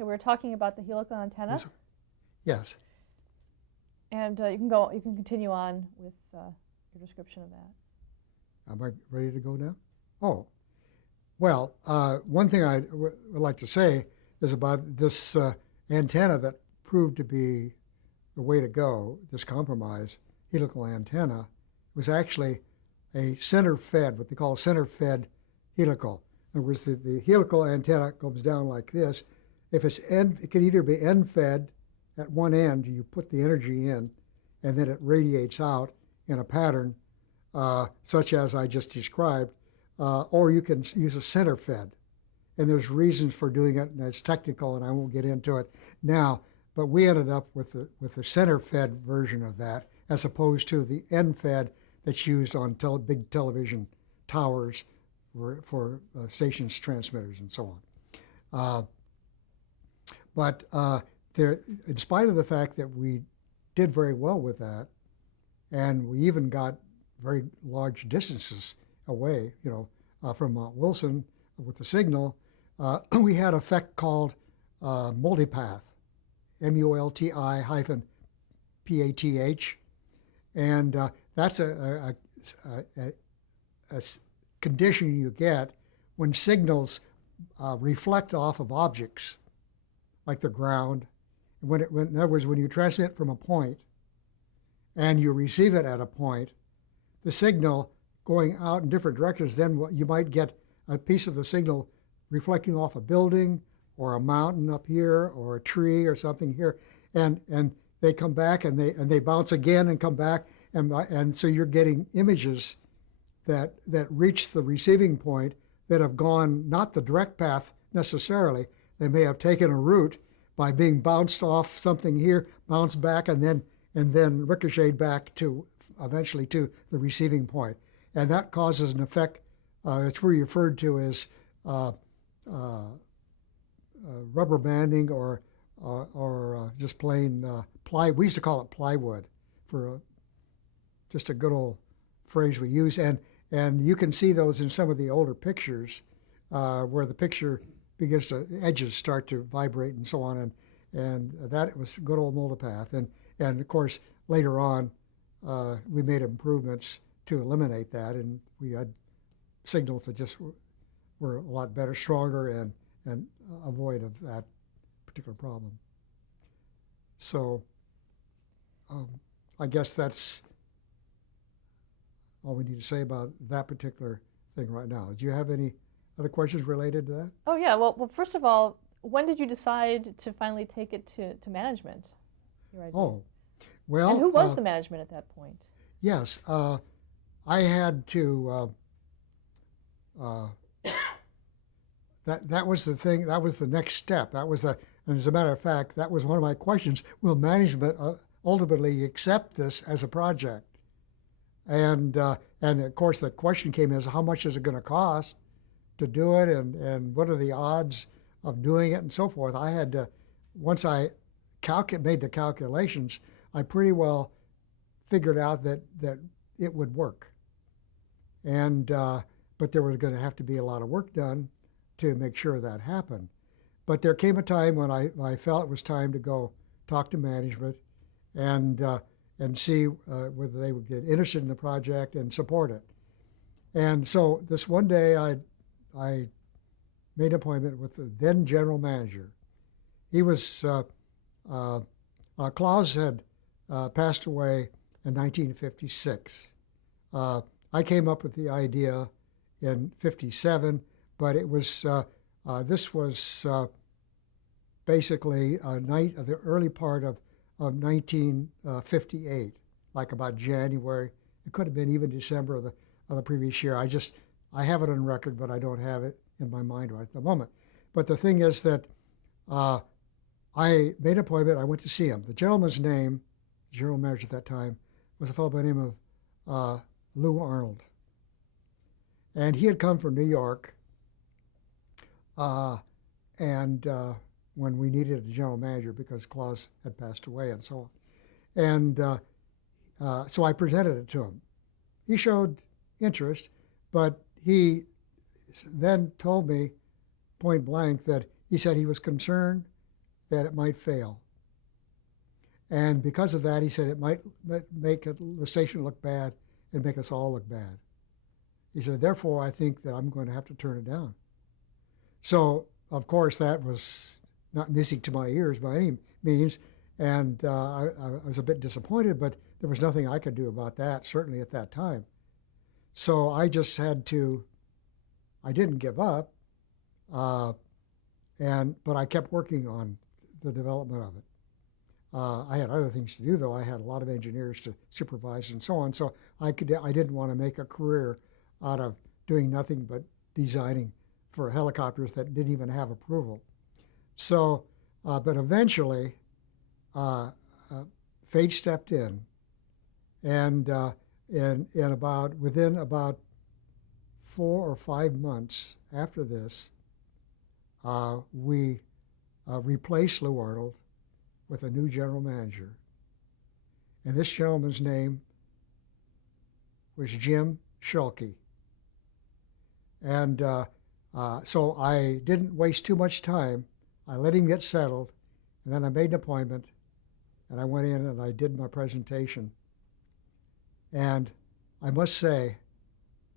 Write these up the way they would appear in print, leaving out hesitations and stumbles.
Okay, we're talking about the helical antenna, Yes. and you can continue on with your description of that. Am I ready to go now? Oh, well, one thing I would like to say is about this antenna that proved to be the way to go, this compromise helical antenna, was actually a center-fed, what they call a center-fed helical. In other words, the helical antenna goes down like this. If it's it can either be end-fed at one end, you put the energy in, and then it radiates out in a pattern such as I just described, or you can use a center-fed. And there's reasons for doing it, and it's technical, and I won't get into it now. But we ended up with the center-fed version of that, as opposed to the end-fed that's used on big television towers for stations, transmitters, and so on. But in spite of the fact that we did very well with that, and we even got very large distances away, from Mount Wilson with the signal, we had an effect called multipath, MULTI-PATH, and that's a condition you get when signals reflect off of objects like the ground. In other words, when you transmit from a point and you receive it at a point, the signal going out in different directions, then you might get a piece of the signal reflecting off a building or a mountain up here or a tree or something here, and they come back and they bounce again and come back, and so you're getting images that reach the receiving point that have gone not the direct path necessarily. They may have taken a route by being bounced off something here, bounced back, and then ricocheted back to eventually to the receiving point, and that causes an effect that's referred to as rubber banding or just plain ply. We used to call it plywood for just a good old phrase we use, and you can see those in some of the older pictures where the picture begins to edges start to vibrate and so on, and that was good old multipath, and of course later on we made improvements to eliminate that, and we had signals that just were a lot better, stronger, and avoid of that particular problem. So I guess that's all we need to say about that particular thing right now. Do you have any other questions related to that? Oh yeah, well first of all, when did you decide to finally take it to management? Your idea? Oh, well. And who was the management at that point? Yes, I had to. That was the thing. That was the next step. That was and as a matter of fact, that was one of my questions. Will management ultimately accept this as a project? And of course the question came is, how much is it going to cost to do it, and what are the odds of doing it, and so forth. I had to, once I made the calculations, I pretty well figured out that it would work. And but there was going to have to be a lot of work done to make sure that happened. But there came a time when I felt it was time to go talk to management and see whether they would get interested in the project and support it. And so this one day I made an appointment with the then general manager. He was, Klaus had passed away in 1956. I came up with the idea in 57, but it was, this was basically the early part of 1958, like about January. It could have been even December of the previous year. I have it on record, but I don't have it in my mind right at the moment. But the thing is that I made an appointment. I went to see him. The gentleman's name, the general manager at that time, was a fellow by the name of Lou Arnold. And he had come from New York, and when we needed a general manager because Klaus had passed away and so on. And so I presented it to him. He showed interest, but he then told me point blank that he said he was concerned that it might fail. And because of that, he said it might make the station look bad and make us all look bad. He said, therefore, I think that I'm going to have to turn it down. So, of course, that was not music to my ears by any means, and I was a bit disappointed, but there was nothing I could do about that, certainly at that time. So I just had to, I didn't give up, but I kept working on the development of it. I had other things to do, though. I had a lot of engineers to supervise and so on. So I didn't want to make a career out of doing nothing but designing for helicopters that didn't even have approval. So, but eventually, fate stepped in, and within about 4 or 5 months after this, we replaced Lou Arnold with a new general manager. And this gentleman's name was Jim Schulke. And so I didn't waste too much time. I let him get settled, and then I made an appointment, and I went in and I did my presentation. And I must say,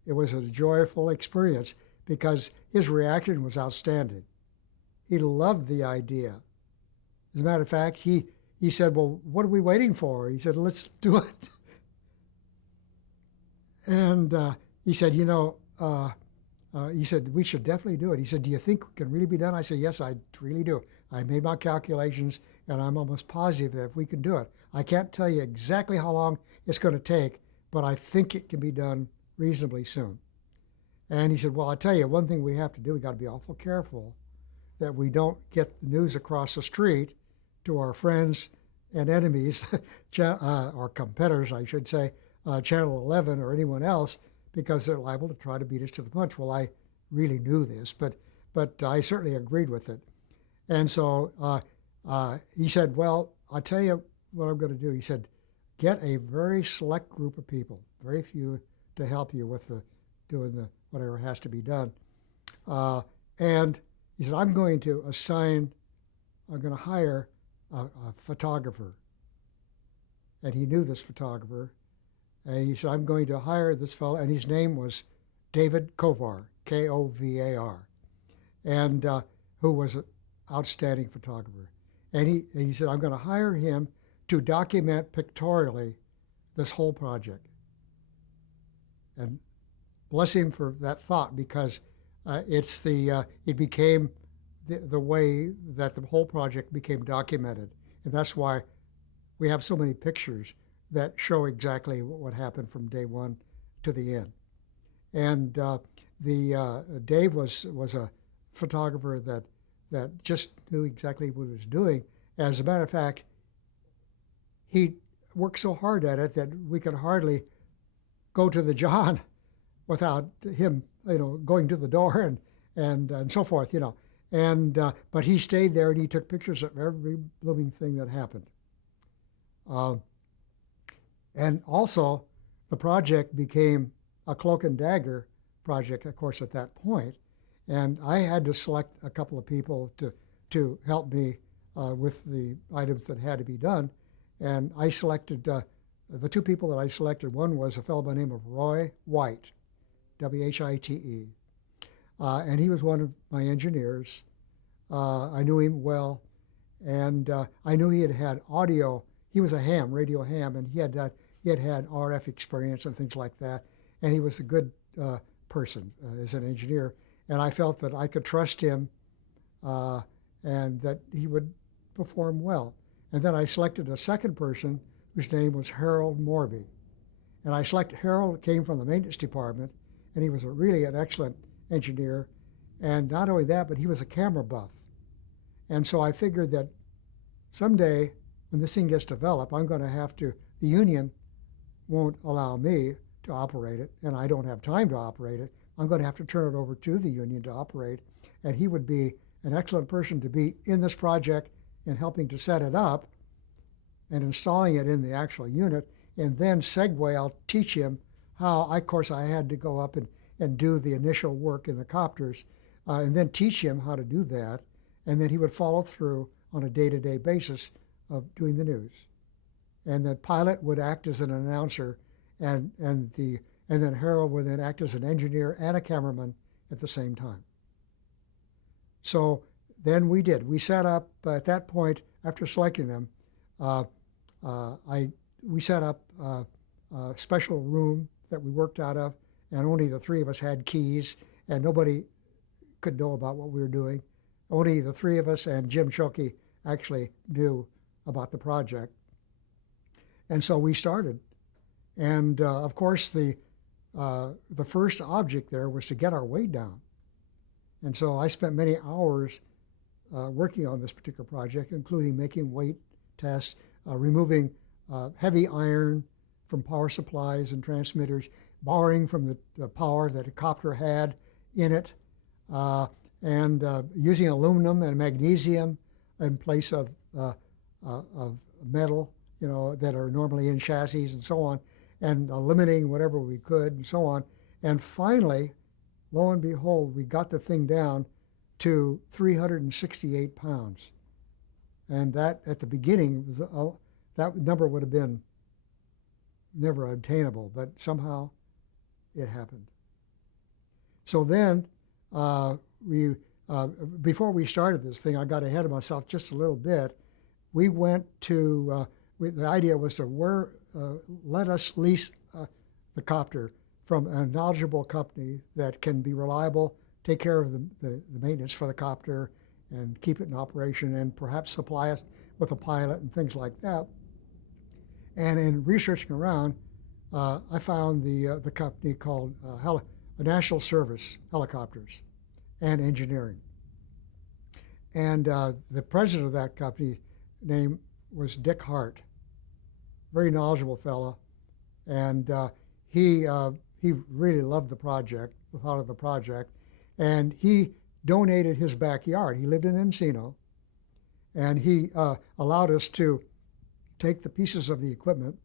it was a joyful experience because his reaction was outstanding. He loved the idea. As a matter of fact, he said, well, what are we waiting for? He said, let's do it. And he said, he said, we should definitely do it. He said, do you think it can really be done? I said, yes, I really do. I made my calculations, and I'm almost positive that if we can do it. I can't tell you exactly how long it's going to take, but I think it can be done reasonably soon. And he said, well, I'll tell you, one thing we have to do, we got to be awful careful that we don't get the news across the street to our friends and enemies, or competitors, I should say, Channel 11 or anyone else, because they're liable to try to beat us to the punch. Well, I really knew this, but I certainly agreed with it. And so he said, well, I'll tell you what I'm going to do. He said, get a very select group of people, very few, to help you with doing whatever has to be done. And he said, I'm going to hire a photographer. And he knew this photographer. And he said, I'm going to hire this fellow. And his name was David Kovar, Kovar, and who was an outstanding photographer. And he said, I'm going to hire him to document pictorially this whole project. And bless him for that thought, because it became the way that the whole project became documented. And that's why we have so many pictures that show exactly what happened from day one to the end. And Dave was a photographer that just knew exactly what he was doing. As a matter of fact, he worked so hard at it that we could hardly go to the John without him, going to the door and so forth, And but he stayed there and he took pictures of every blooming thing that happened. And also, the project became a cloak and dagger project, of course, at that point. And I had to select a couple of people to help me with the items that had to be done. And I selected, the two people that I selected, one was a fellow by the name of Roy White, W-H-I-T-E. And he was one of my engineers. I knew him well, and I knew he had audio. He was a ham, radio ham, and he had had RF experience and things like that. And he was a good person as an engineer. And I felt that I could trust him and that he would perform well. And then I selected a second person whose name was Harold Morby. And I selected Harold, came from the maintenance department, and he was really an excellent engineer. And not only that, but he was a camera buff. And so I figured that someday when this thing gets developed, I'm going to have to, the union won't allow me to operate it, and I don't have time to operate it. I'm going to have to turn it over to the union to operate, and he would be an excellent person to be in this project and helping to set it up and installing it in the actual unit. And then segue, I'll teach him how, of course, I had to go up and do the initial work in the copters, and then teach him how to do that. And then he would follow through on a day-to-day basis of doing the news. And the pilot would act as an announcer, and then Harold would then act as an engineer and a cameraman at the same time. So then we set up, at that point, after selecting them, we set up a special room that we worked out of, and only the three of us had keys, and nobody could know about what we were doing. Only the three of us and Jim Shoki actually knew about the project. And so we started. And of course, the first object there was to get our weight down. And so I spent many hours working on this particular project, including making weight tests, removing heavy iron from power supplies and transmitters, borrowing from the power that a copter had in it, and using aluminum and magnesium in place of metal, that are normally in chassis and so on, and eliminating whatever we could and so on. And finally, lo and behold, we got the thing down to 368 pounds. And that, at the beginning, that number would have been never attainable, but somehow it happened. So then, before we started this thing, I got ahead of myself just a little bit. We went to, the idea was to let us lease the copter from a knowledgeable company that can be reliable, take care of the maintenance for the copter, and keep it in operation, and perhaps supply us with a pilot and things like that. And in researching around, I found the company called National Service Helicopters and Engineering. And the president of that company name was Dick Hart, very knowledgeable fellow, and he really loved the project, the thought of the project, and he donated his backyard. He lived in Encino, and he allowed us to take the pieces of the equipment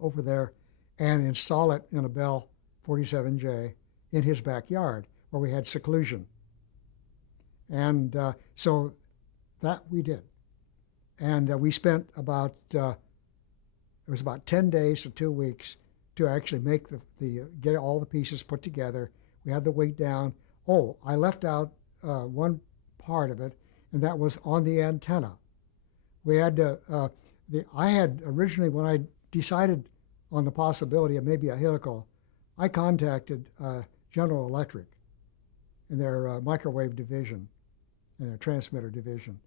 over there and install it in a Bell 47J in his backyard where we had seclusion. And so that we did. And we spent about, it was about 10 days to 2 weeks to actually make get all the pieces put together. We had the weight down. Oh, I left out one part of it, and that was on the antenna. We had to, I had originally, when I decided on the possibility of maybe a helical, I contacted General Electric in their microwave division, in their transmitter division.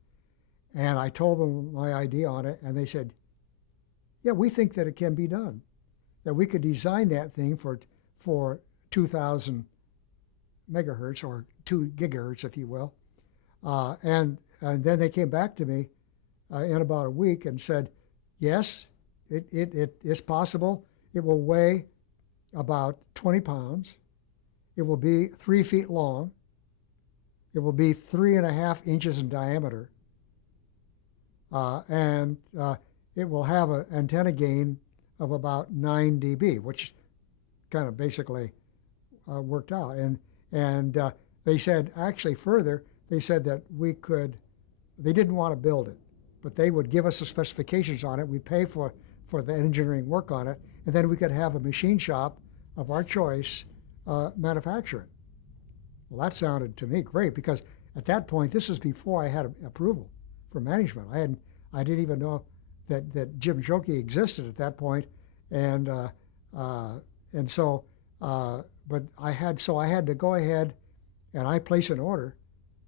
And I told them my idea on it, and they said, yeah, we think that it can be done, that we could design that thing for 2,000 megahertz or 2 gigahertz, if you will. And then they came back to me in about a week and said, yes, it is possible. It will weigh about 20 pounds. It will be 3 feet long. It will be 3.5 inches in diameter. And it will have an antenna gain of about 9 dB, which kind of basically worked out. And they said, actually further, they said that they didn't want to build it, but they would give us the specifications on it. We'd pay for the engineering work on it, and then we could have a machine shop of our choice manufacture it. Well, that sounded to me great, because at that point, this was before I had approval from management. I didn't even know that Jim Shoki existed at that point, and so but I had to go ahead and I placed an order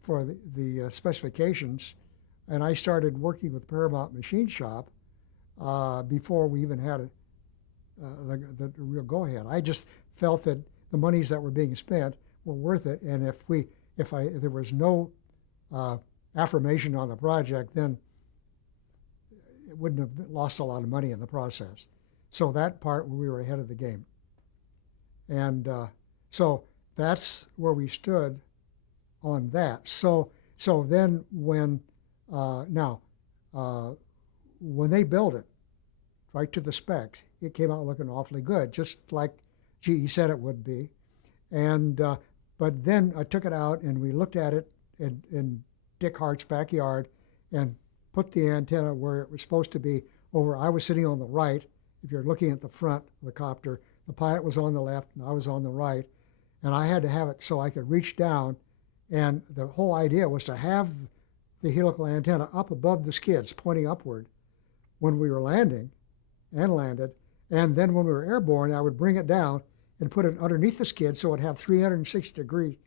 for the specifications, and I started working with Paramount Machine Shop before we even had the real go-ahead. I just felt that the monies that were being spent were worth it, and if there was no affirmation on the project, then it wouldn't have lost a lot of money in the process. So that part, we were ahead of the game. And so that's where we stood on that. So then when they built it right to the specs, it came out looking awfully good, just like GE said it would be. And but then I took it out and we looked at it in Dick Hart's backyard, and put the antenna where it was supposed to be over. I was sitting on the right. If you're looking at the front of the copter, the pilot was on the left and I was on the right. And I had to have it so I could reach down. And the whole idea was to have the helical antenna up above the skids, pointing upward when we were landing and landed. And then when we were airborne, I would bring it down and put it underneath the skid so it would have 360-degree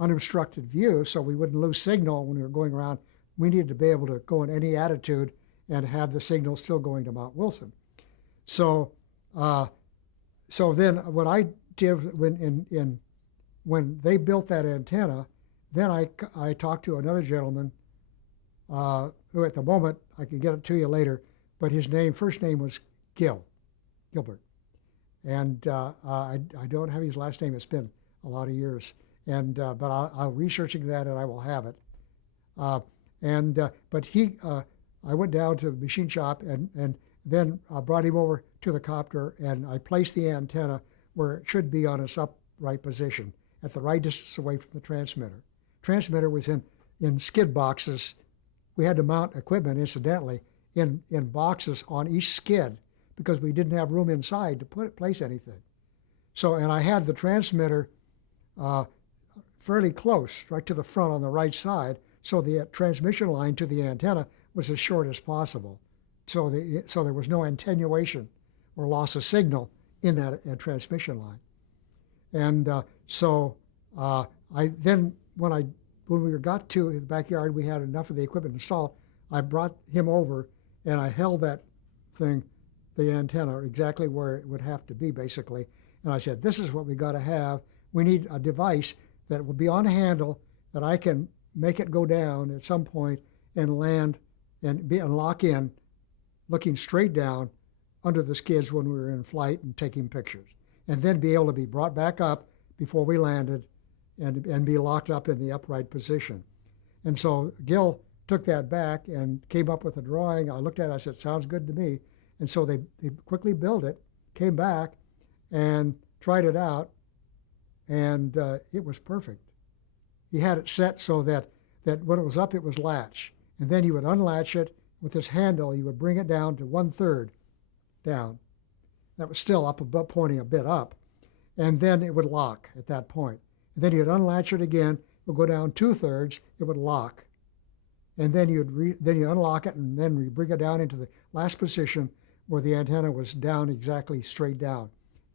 unobstructed view so we wouldn't lose signal when we were going around. We needed to be able to go in any attitude and have the signal still going to Mount Wilson. So then what I did when they built that antenna, then I talked to another gentleman who at the moment, I can get it to you later, but his first name was Gilbert. And I don't have his last name. It's been a lot of years. But I'll researching that and I will have it. But I went down to the machine shop and then brought him over to the copter, and I placed the antenna where it should be on its upright position, at the right distance away from the transmitter. Transmitter was in skid boxes. We had to mount equipment, incidentally, in boxes on each skid because we didn't have room inside to place anything. So, and I had the transmitter fairly close, right to the front on the right side, so the transmission line to the antenna was as short as possible. So there was no attenuation or loss of signal in that transmission line. And I then, when we got to the backyard, we had enough of the equipment installed. I brought him over and I held that thing, the antenna, exactly where it would have to be, basically. And I said, this is what we got to have. We need a device that will be on a handle that I can make it go down at some point and land and lock in, looking straight down under the skids when we were in flight and taking pictures. And then be able to be brought back up before we landed and be locked up in the upright position. And so Gil took that back and came up with a drawing. I looked at it, I said, sounds good to me. And so they quickly built it, came back and tried it out, and it was perfect. He had it set so that when it was up, it was latch. And then you would unlatch it with this handle. You would bring it down to 1/3 down. That was still up above, pointing a bit up. And then it would lock at that point. And then you'd unlatch it again. It would go down 2/3. It would lock. And then you unlock it, and then you bring it down into the last position where the antenna was down exactly straight down,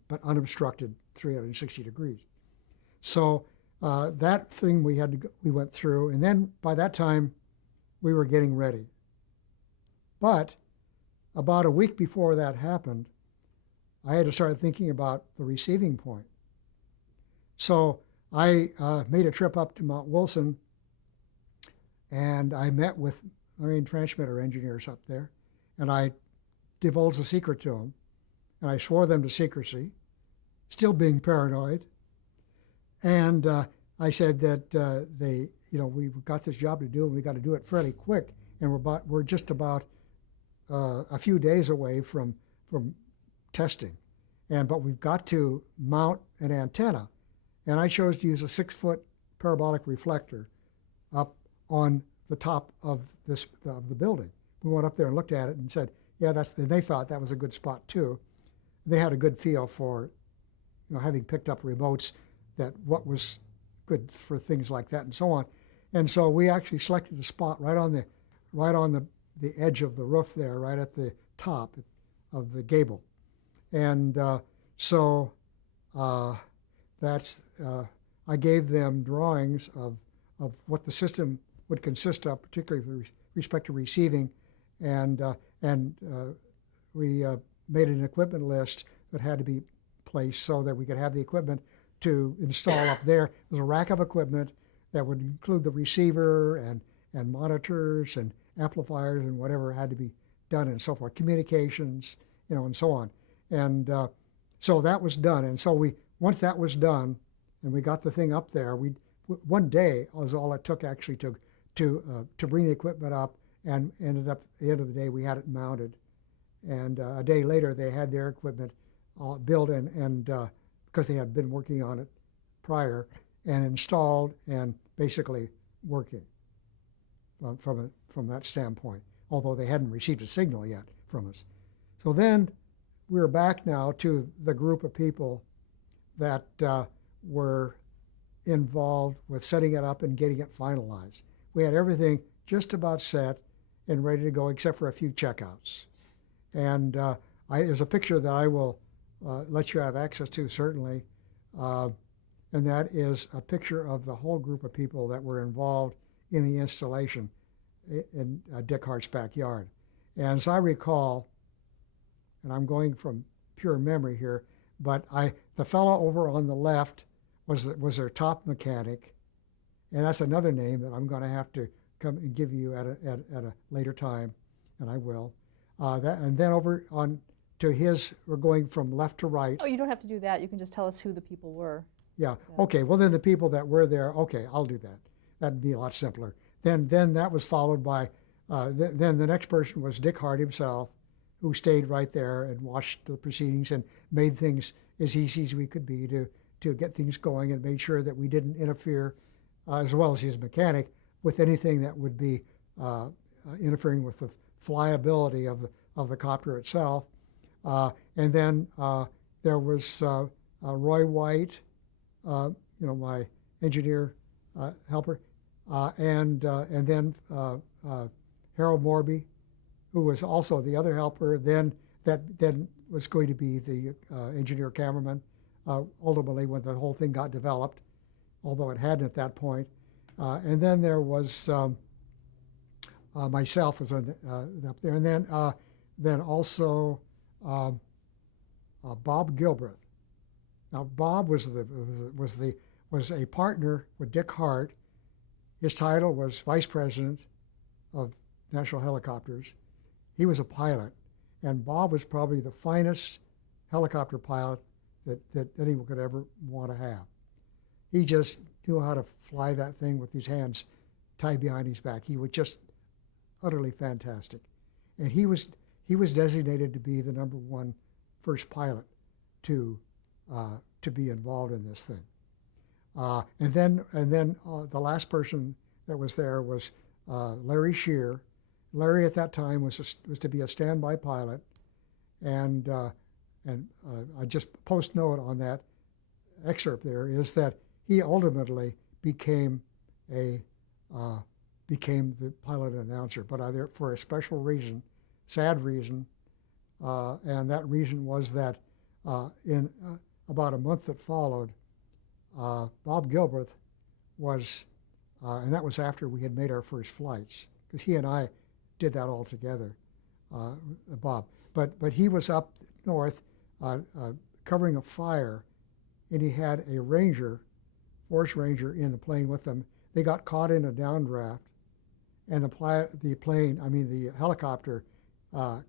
but unobstructed 360 degrees. So that thing we went through, and then by that time we were getting ready. But about a week before that happened, I had to start thinking about the receiving point. So I made a trip up to Mount Wilson, and I met with marine transmitter engineers up there, and I divulged the secret to them, and I swore them to secrecy, still being paranoid. And I said that we've got this job to do, and we got to do it fairly quick, and we're just about a few days away from testing, but we've got to mount an antenna, and I chose to use a 6-foot parabolic reflector up on the top of the building. We went up there and looked at it and said, yeah, they thought that was a good spot too. They had a good feel for, having picked up remotes, that what was good for things like that and so on. And so we actually selected a spot right on the edge of the roof there, right at the top of the gable. And I gave them drawings of what the system would consist of, particularly with respect to receiving, and we made an equipment list that had to be placed so that we could have the equipment to install up there. There's a rack of equipment that would include the receiver and monitors and amplifiers and whatever had to be done and so forth, communications, and so on. And so that was done. And so once that was done and we got the thing up there, one day was all it took actually to bring the equipment up, and ended up at the end of the day we had it mounted. And a day later they had their equipment all built and because they had been working on it prior, and installed and basically working from from that standpoint, although they hadn't received a signal yet from us. So then we're back now to the group of people that were involved with setting it up and getting it finalized. We had everything just about set and ready to go, except for a few checkouts. And there's a picture that I will let you have access to, certainly, and that is a picture of the whole group of people that were involved in the installation in Dick Hart's backyard. And as I recall, and I'm going from pure memory here, but the fellow over on the left was their top mechanic, and that's another name that I'm going to have to come and give you at a later time, and I will. And then over on to his, we're going from left to right. Oh, you don't have to do that. You can just tell us who the people were. Yeah. Okay. Well, then the people that were there. Okay, I'll do that. That'd be a lot simpler. Then that was followed by. Then the next person was Dick Hart himself, who stayed right there and watched the proceedings and made things as easy as we could be to get things going, and made sure that we didn't interfere, as well as his mechanic, with anything that would be interfering with the flyability of the copter itself. And then there was Roy White, my engineer helper, and then Harold Morby, who was also the other helper. Then was going to be the engineer cameraman. Ultimately, when the whole thing got developed, although it hadn't at that point. And then there was myself was up there, and then also Bob Gilbreth. Now Bob was a partner with Dick Hart. His title was Vice President of National Helicopters. He was a pilot, and Bob was probably the finest helicopter pilot that anyone could ever want to have. He just knew how to fly that thing with his hands tied behind his back. He was just utterly fantastic. And he was designated to be the number one first pilot to be involved in this thing. And then the last person that was there was Larry Shear. Larry at that time was to be a standby pilot, and I just post note on that excerpt there is that he ultimately became the pilot announcer, but either for a special reason, sad reason, and that reason was that in about a month that followed, Bob Gilbreth was, and that was after we had made our first flights, because he and I did that all together, Bob. But he was up north covering a fire, and he had a ranger, forest ranger, in the plane with them. They got caught in a downdraft, and the helicopter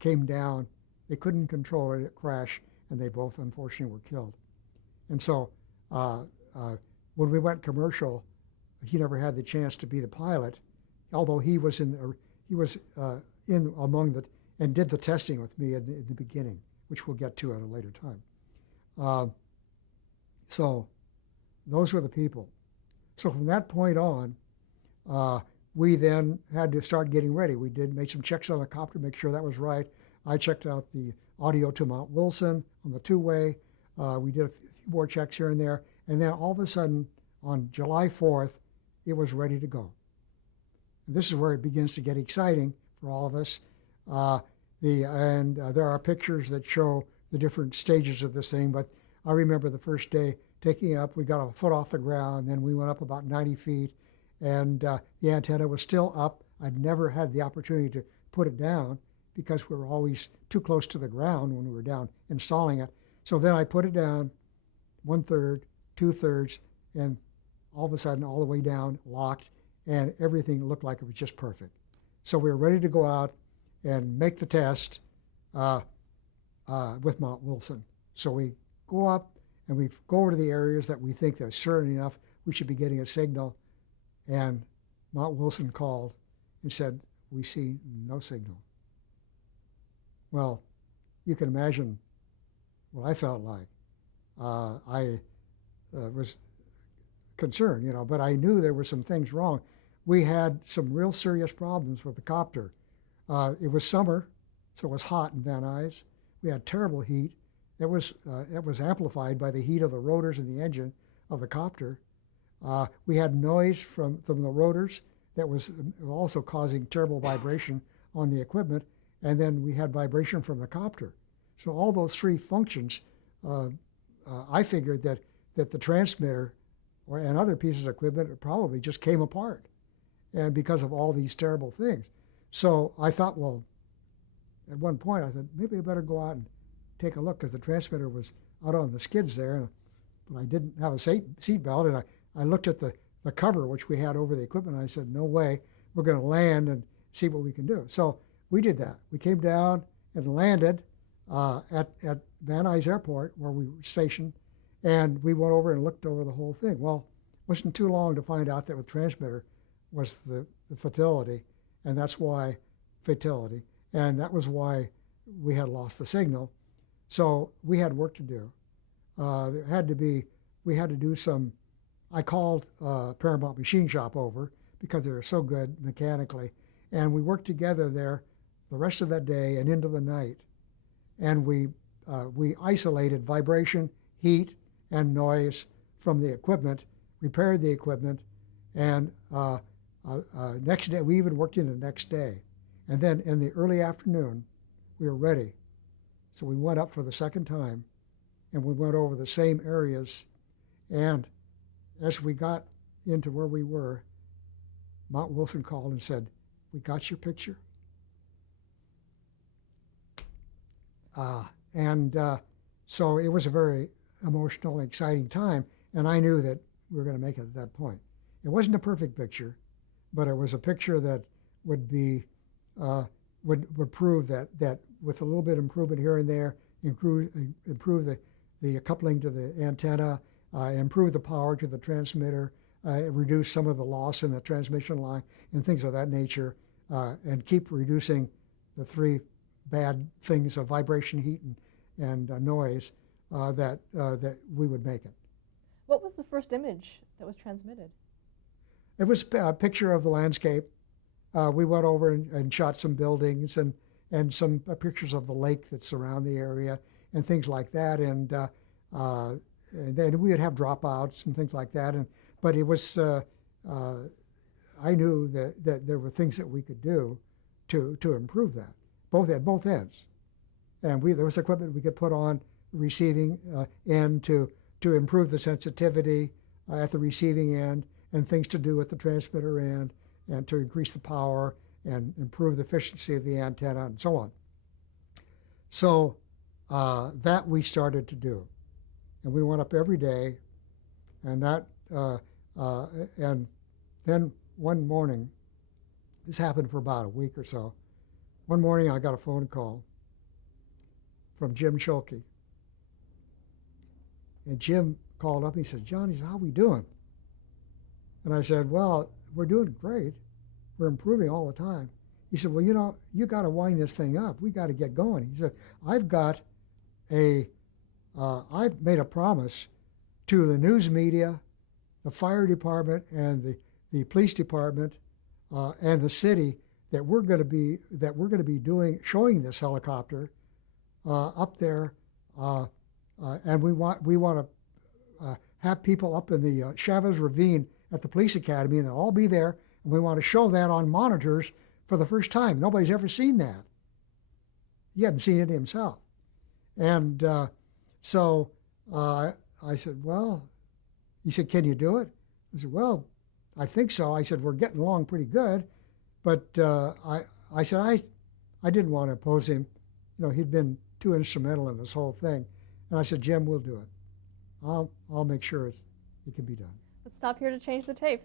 came down. They couldn't control it. It crashed, and they both unfortunately were killed. And so when we went commercial, he never had the chance to be the pilot, although he was in among the and did the testing with me in the beginning, which we'll get to at a later time. So those were the people. So from that point on, we then had to start getting ready. We made some checks on the copter, make sure that was right. I checked out the audio to Mount Wilson on the two-way. We did a few more checks here and there. And then all of a sudden, on July 4th, it was ready to go. And this is where it begins to get exciting for all of us. There are pictures that show the different stages of this thing, but I remember the first day taking up, we got a foot off the ground, then we went up about 90 feet, and the antenna was still up. I'd never had the opportunity to put it down because we were always too close to the ground when we were down installing it. So then I put it down 1/3, 2/3, and all of a sudden all the way down, locked, and everything looked like it was just perfect. So we were ready to go out and make the test with Mount Wilson. So we go up and we go over to the areas that we think that certain enough we should be getting a signal, and Mount Wilson called and said, "We see no signal." Well, you can imagine what I felt like. I was concerned, but I knew there were some things wrong. we had some real serious problems with the copter. It was summer, so it was hot in Van Nuys. We had terrible heat. It was amplified by the heat of the rotors and the engine of the copter. We had noise from the rotors that was also causing terrible vibration on the equipment, and then we had vibration from the copter. So all those three functions, I figured that the transmitter and other pieces of equipment probably just came apart, and because of all these terrible things. So I thought, well, at one point I thought maybe I better go out and take a look, because the transmitter was out on the skids there, but I didn't have a seat belt, and I looked at the cover which we had over the equipment, and I said, no way, we're going to land and see what we can do. So we did that. We came down and landed at Van Nuys Airport, where we were stationed, and we went over and looked over the whole thing. Well, it wasn't too long to find out that the transmitter was the fatality, and that's why that was why we had lost the signal. So we had work to do. We had to do some. I called Paramount Machine Shop over because they were so good mechanically, and we worked together there the rest of that day and into the night, and we isolated vibration, heat, and noise from the equipment, repaired the equipment, and next day we even worked in the next day, and then in the early afternoon we were ready. So we went up for the second time, and we went over the same areas, and as we got into where we were, Mount Wilson called and said, "We got your picture." So it was a very emotional, exciting time, and I knew that we were going to make it at that point. It wasn't a perfect picture, but it was a picture that would be would prove that with a little bit of improvement here and there, improve the coupling to the antenna, improve the power to the transmitter, reduce some of the loss in the transmission line, and things of that nature, and keep reducing the three bad things of vibration, heat, and noise, that we would make it. What was the first image that was transmitted? It was a picture of the landscape. We went over and shot some buildings and some pictures of the lake that surround the area and things like that. And then we would have dropouts and things like that. But it was, I knew that there were things that we could do to improve that, at both ends. And there was equipment we could put on the receiving end to improve the sensitivity at the receiving end, and things to do at the transmitter end, and to increase the power and improve the efficiency of the antenna and so on. So that we started to do. And we went up every day, and and then one morning, this happened for about a week or so. One morning I got a phone call from Jim Schulke. And Jim called up, he said, "John," he said, "how we doing?" And I said, "Well, we're doing great. We're improving all the time." He said, "Well, you got to wind this thing up. We got to get going." He said, I've made a promise to the news media, the fire department, and the police department, and the city that we're going to be showing this helicopter up there, and we want to have people up in the Chavez Ravine at the police academy, and they'll all be there, and we want to show that on monitors for the first time. Nobody's ever seen that. He hadn't seen it himself. And so I said, "Well," he said, "can you do it?" I said, "Well, I think so." I said, "We're getting along pretty good." But I said, I didn't want to oppose him. He'd been too instrumental in this whole thing. And I said, "Jim, we'll do it. I'll make sure it can be done." Let's stop here to change the tape.